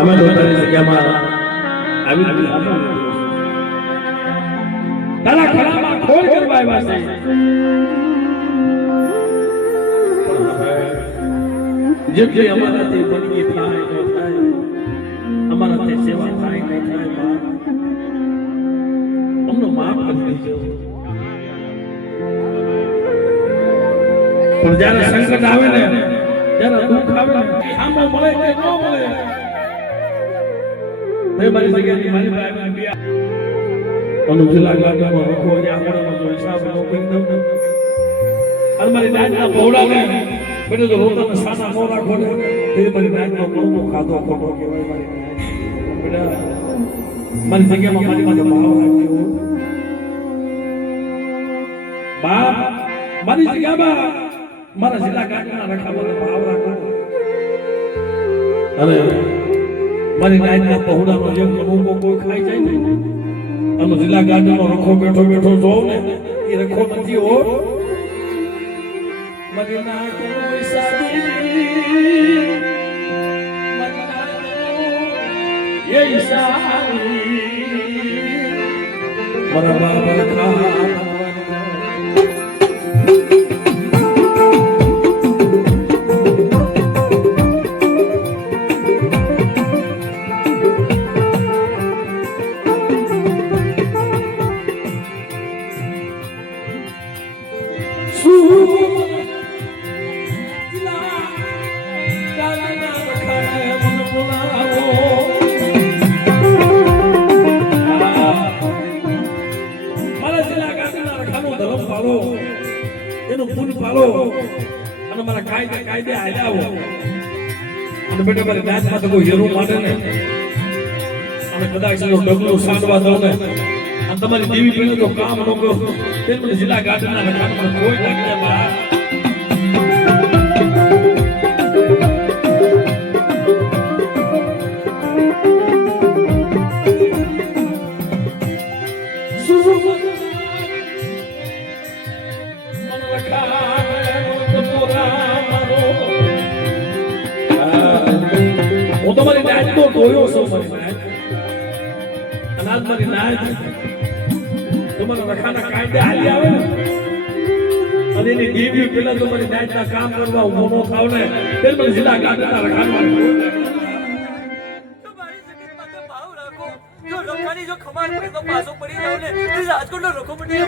અમે તો તારી જગ્યામાં આવી તારા ખરામાં ખોળ કરવા આવ્યા છે જે અમારાથી બનવી થાય ન થાય અમારાથી સેવા થાય ન થાય અમને માફ કરી દેજો પણ જ્યારે સંકટ આવે ને જ્યારે દુઃખ આવે ને આમાં મળે કે ન મળે તે મારી જગ્યાની મારી ભાઈ બિયા અનુજલા ગાડામાં રખો જે આપણો જો હિસાબ નો કરી દઉં અને મારી દાદના બહુડાને બેટો જો રોતાને સાના નો રાખો ને તે મારી દાદનો બહુ ખાધો ખોટો કહેવાય મારી બેટા મારી જગ્યામાં મારી માથે ભાવ રાખજો બાપ મારી જગ્યામાં મારા જિલ્લા ગાડાના રખામાં ભાવ રાખો અરે મારી નાઈના પહોળાનો જે કનુકો કોઈ ખાઈ જાય ને અને જિલ્લા ગાડાનો રખો બેઠો બેઠો જોઉં ને એ રખો નથી હો મારી નાઈનો ઈશારી મારી નાઈનો એ ઈશારી મારા બાબા ખા કાયદે આવો અને બેટા મારી દાંતમાં તો કોઈ હીરું માટે ને અને કદાચ એનો ડગલું સાંડવા દઉં ને અને તમારી દેવી પેલો તો કામ ન કરો તે મને જિલ્લા ગાંઠના રખામાં કોઈ લાગે બા હું તમારી નાચ તો જોયો છું મારી નાચ અનાજ મારી નાચ તમારા રખાના કાયદે હાલી આવે ને અને એની દેવી પેલા તો મારી નાચના કામ કરવા ઉભો ન થાવ ને તે મને જિલ્લા ગાંઠના રખામાં જો ખબર પડે તો પાછો પડી જાવ ને રાજકોટનો રોકો પડી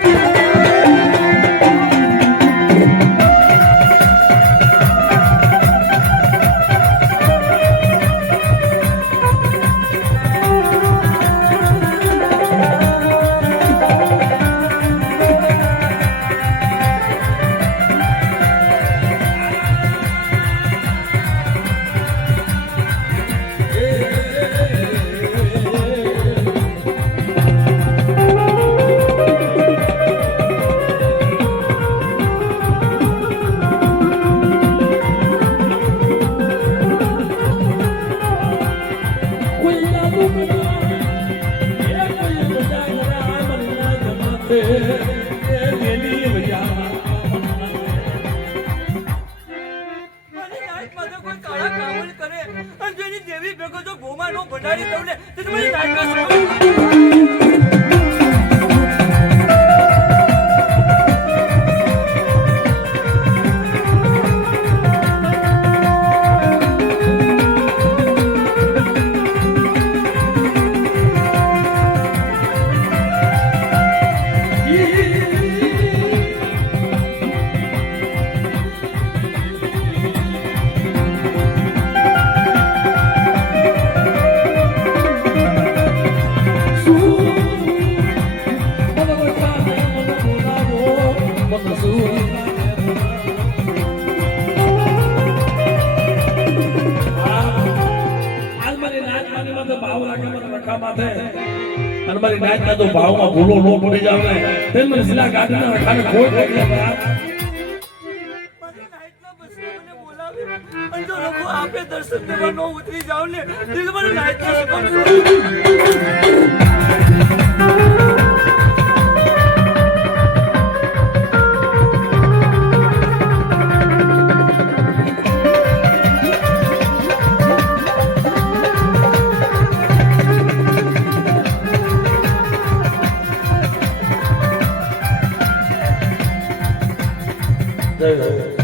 દેવી ભેગો જો ભોમા નો ભંડારી દઉં ને તો તમારી મારી નાચના તો ભાવમાં ભૂલો ન પડી જાવ ને તેમ મને જિલ્લા ગાંઠના રખાને કોઈ લાગે મારી નાચના બસને મને બોલાવે અને જો લોકો આપે દર્શન દેવા ન ઉતરી જાવ ને તે મને નાચના સુકમ જય હો